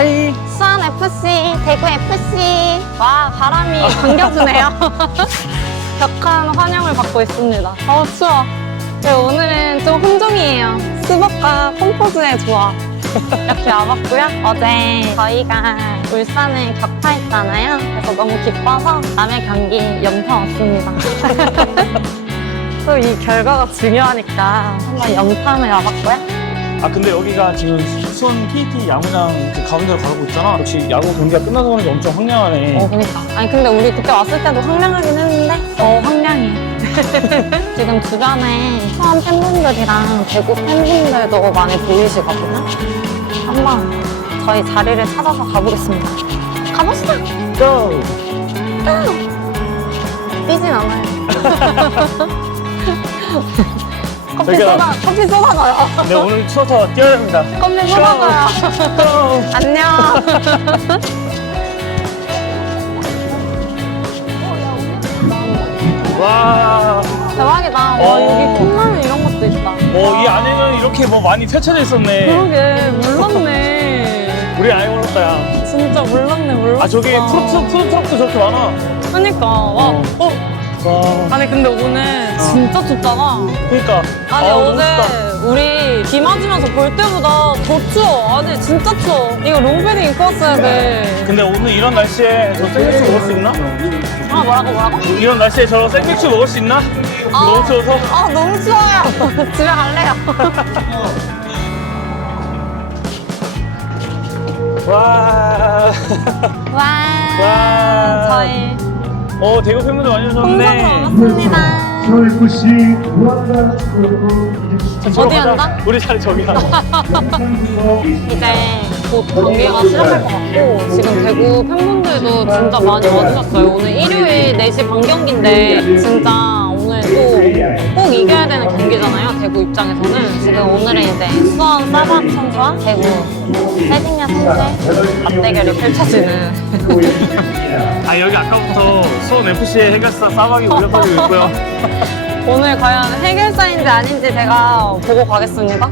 하이. 수원 FC, 대구 FC. 와, 바람이 반겨주네요. 격한 환영을 받고 있습니다. 어, 추워. 네, 오늘은 좀 혼종이에요. 스벅과 폼포즈의 조합. 이렇게 와봤고요. 어제 저희가 울산을 격파했잖아요. 그래서 너무 기뻐서 남의 경기 연파 왔습니다. 또 이 결과가 중요하니까 한번 연파를 와봤고요. 아 근데 여기가 지금 수원 KT 야구장 그 가운데로 가고 있잖아. 역시 야구 경기가 끝나서 그런지 엄청 황량하네. 어, 그니까. 아니, 근데 우리 그때 왔을 때도 황량하긴 했는데, 어, 황량해. 지금 주변에 수원 팬분들이랑 대구 팬분들도 많이 보이시거든요. 한번 저희 자리를 찾아서 가보겠습니다. 가봅시다! 고! 뛰진 않아요. 커피 저기요. 쏟아, 커피 쏟아가요. 네 오늘 추워서 뛰어야 됩니다. 커피 쏟아가요. 고! 안녕. 와. 대박이다. 와, 어. 여기 컵라면 이런 것도 있다. 어, 이 안에는 이렇게 뭐 많이 펼쳐져 있었네. 그러게, 몰랐네. 우리 아예 몰랐다, 야. 진짜 몰랐네, 몰랐어. 아, 저기 푸드트럭, 푸드트럭도 저렇게 많아. 그러니까, 와, 어. 어. 와. 아니, 근데 오늘 진짜 춥잖아. 그니까. 아니, 아우, 너무 어제 춥다. 우리 비 맞으면서 볼 때보다 더 추워. 아니, 진짜 추워. 이거 롱패딩 입고 왔어야 돼. 근데 오늘 이런 날씨에 저 샌드위치 먹을 수 있나? 아, 뭐라고, 뭐라고? 이런 날씨에 저 샌드위치 먹을 수 있나? 너무 추워서. 아, 너무 추워요. 집에 갈래요. 와. 와, 와. 저희 어, 대구 팬분들 많이 오셨네. 왔습니다. 서울FC 어디 가자. 앉아? 우리 자리 저기야. 이제 곧 경기가 시작할 것 같고 지금 대구 팬분들도 진짜 많이 와주셨어요. 오늘 일요일 4시 반 경기인데 진짜 또꼭 이겨야 되는 경기잖아요. 대구 입장에서는 지금 오늘은 이제 수원 사박 선수와 대구 세징야 선수의 맞대결이 펼쳐지는 아, 여기 아까부터 수원 FC의 해결사 싸박이 울려퍼지고 있고요. 오늘 과연 해결사인지 아닌지 제가 보고 가겠습니다.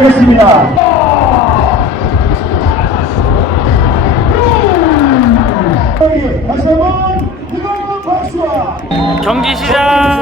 진행하도록 하겠습니다. 다시 한번 뜨거운 박수와 경기 시작!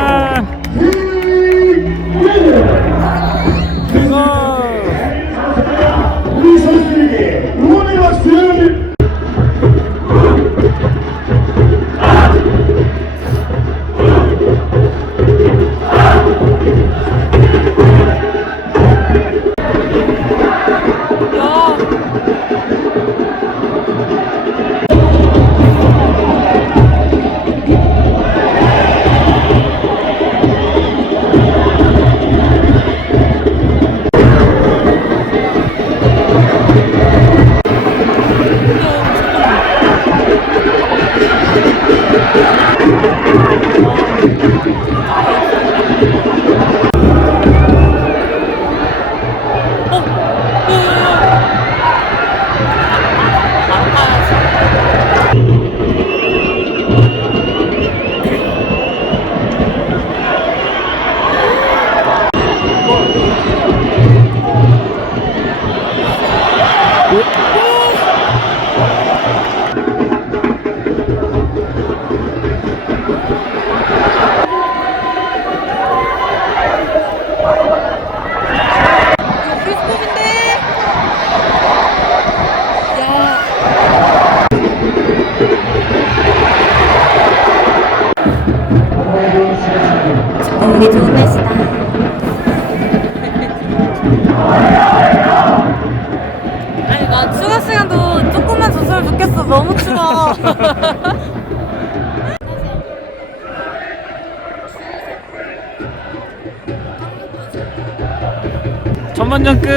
전반전 끝!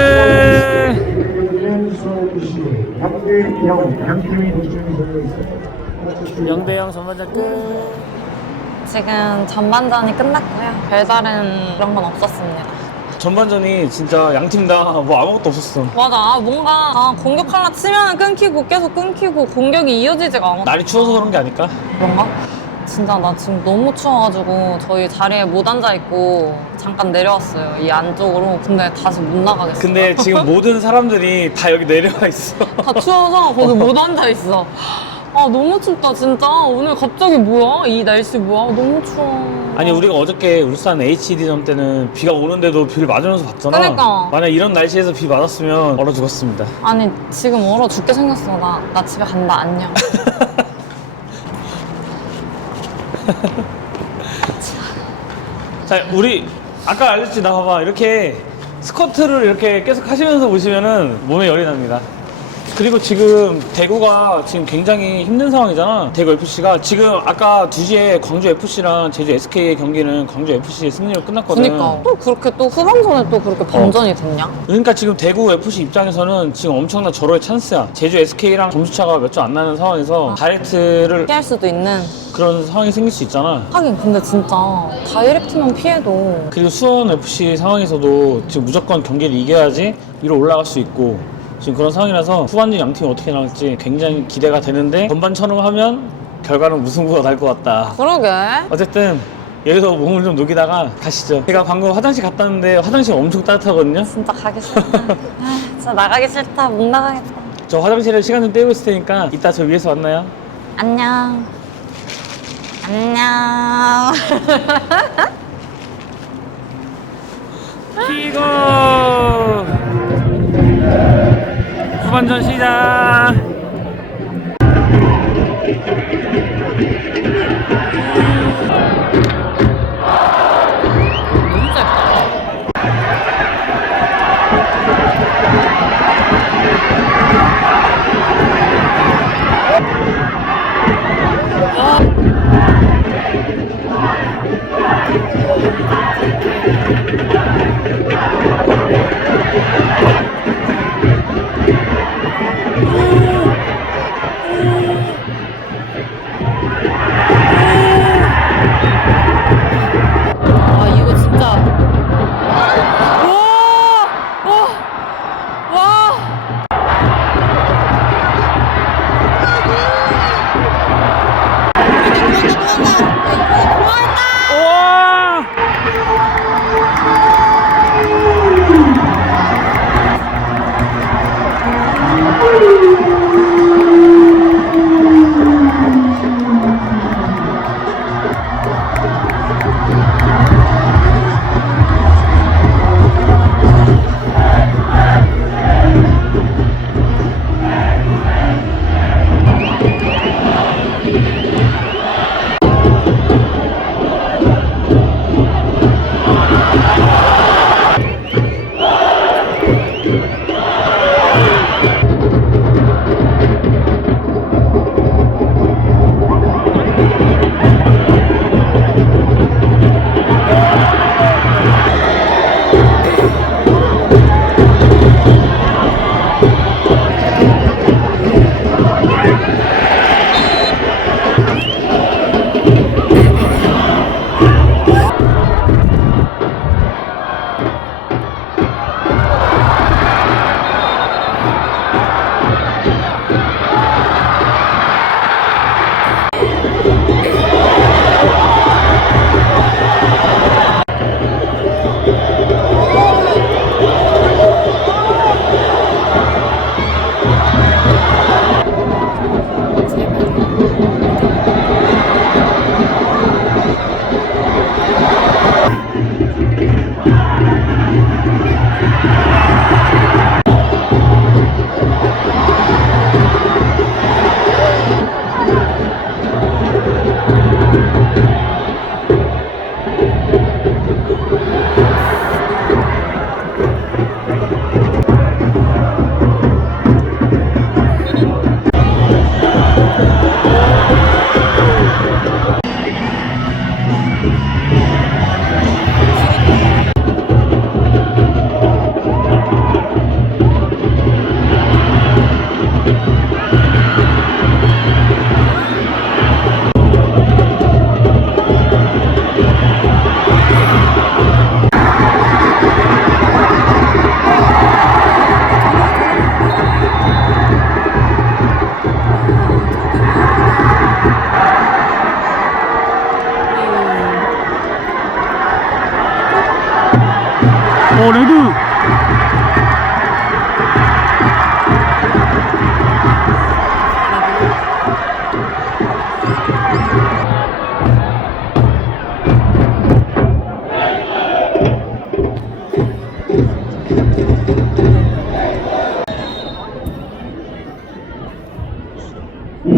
0대0 전반전 끝. 지금 전반전이 끝났고요. 별다른 그런 건 없었습니다. 전반전이 진짜 양 팀 다 뭐 아무것도 없었어. 맞아. 아, 뭔가 아, 공격하려 치면 끊기고 계속 끊기고 공격이 이어지지가 않아. 날이 추워서 그런 게 아닐까? 그런가? 진짜 나 지금 너무 추워가지고 저희 자리에 못 앉아 있고 잠깐 내려왔어요. 이 안쪽으로. 근데 다시 못 나가겠어. 근데 지금 모든 사람들이 다 여기 내려와 있어. 다 추워서 거기 못 앉아 있어. 아 너무 춥다 진짜. 오늘 갑자기 뭐야? 이 날씨 뭐야? 너무 추워. 아니 우리가 어저께 울산 HD점 때는 비가 오는데도 비를 맞으면서 봤잖아. 그러니까. 만약 이런 날씨에서 비 맞았으면 얼어 죽었습니다. 아니 지금 얼어 죽게 생겼어. 나, 나 집에 간다. 안녕. 자, 우리 아까 알렸지 나 봐봐 이렇게 스쿼트를 이렇게 계속 하시면서 보시면은 몸에 열이 납니다. 그리고 지금 대구가 지금 굉장히 힘든 상황이잖아. 대구 FC가 지금 아까 2시에 광주 FC랑 제주 SK의 경기는 광주 FC의 승리로 끝났거든. 그니까 또 그렇게 또 후반전에 또 그렇게 반전이 됐냐? 그러니까 지금 대구 FC 입장에서는 지금 엄청난 절호의 찬스야. 제주 SK랑 점수차가 몇 점 안 나는 상황에서 다이렉트를 피할 수도 있는. 그런 상황이 생길 수 있잖아. 하긴 근데 진짜 다이렉트만 피해도 그리고 수원 FC 상황에서도 지금 무조건 경기를 이겨야지 위로 올라갈 수 있고 지금 그런 상황이라서 후반전 양 팀이 어떻게 나올지 굉장히 기대가 되는데 전반처럼 하면 결과는 무승부가 날 것 같다. 그러게. 어쨌든 여기서 몸을 좀 녹이다가 가시죠. 제가 방금 화장실 갔다 왔는데 화장실 엄청 따뜻하거든요. 진짜 가기 싫다. 아, 진짜 나가기 싫다. 못 나가겠다. 저 화장실에 시간 좀 때우고 있을 테니까 이따 저 위에서 만나요. 안녕. 안녕. 키고 후반전 시작.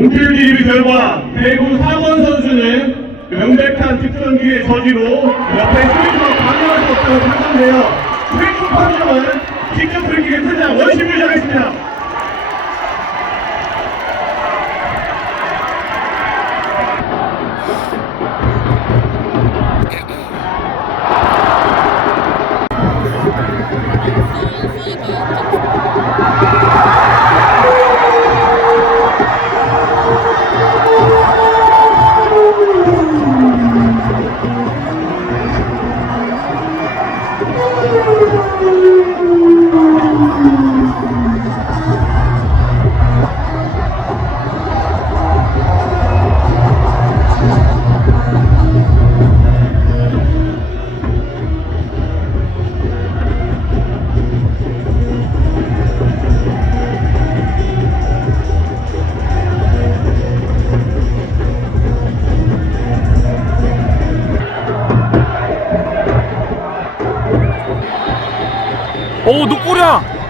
웅길 기립 결과 대구 4번 선수는 명백한 특정기의 저지로 옆에 스위스로 방해할 수 없다고 판단되어 스위스 판정은 직접 프리킥의 퇴장 원심을 정했습니다. 오 노골이야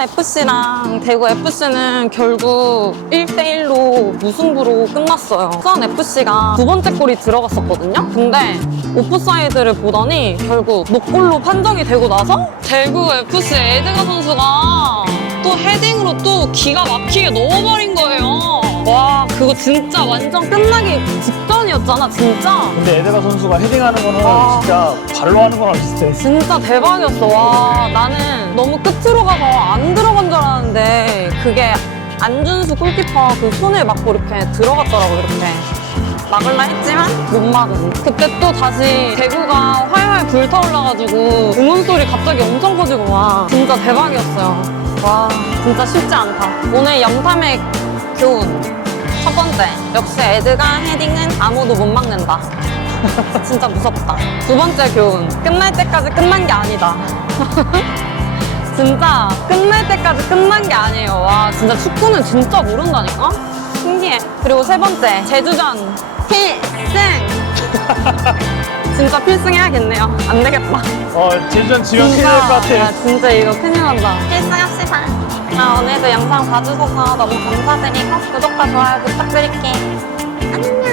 수원 FC랑 대구 FC는 결국 1대1로 무승부로 끝났어요. 수원 FC가 두 번째 골이 들어갔었거든요. 근데 오프사이드를 보더니 결국 노골로 판정이 되고 나서 대구 FC 에드가 선수가 또 헤딩으로 또 기가 막히게 넣어버린 거예요. 와, 그거 진짜 완전 끝나기 직전 이었잖아, 진짜. 근데 에데가 선수가 헤딩하는 거는 아. 진짜 발로 하는 거랑 비슷해 진짜 대박이었어. 와, 나는 너무 끝으로 가서 안 들어간 줄 알았는데 그게 안준수 골키퍼 그 손을 막고 이렇게 들어갔더라고, 이렇게. 막을라 했지만 못 막은. 그때 또 다시 대구가 활활 불타올라가지고 응원 소리 갑자기 엄청 커지고 와. 진짜 대박이었어요. 와, 진짜 쉽지 않다. 오늘 염탐의 교훈. 첫 번째, 역시 에드가 헤딩은 아무도 못 막는다. 진짜 무섭다. 두 번째 교훈. 끝날 때까지 끝난 게 아니다. 진짜 끝날 때까지 끝난 게 아니에요. 와, 진짜 축구는 진짜 모른다니까? 신기해. 그리고 세 번째, 제주전 필승! 진짜 필승해야겠네요. 안 되겠다. 어 제주전 지면 큰일 날것 같아 야, 진짜 이거 큰일 난다. 필승합시다. 아, 오늘도 영상 봐주셔서 너무 감사드리고 구독과 좋아요 부탁드릴게요.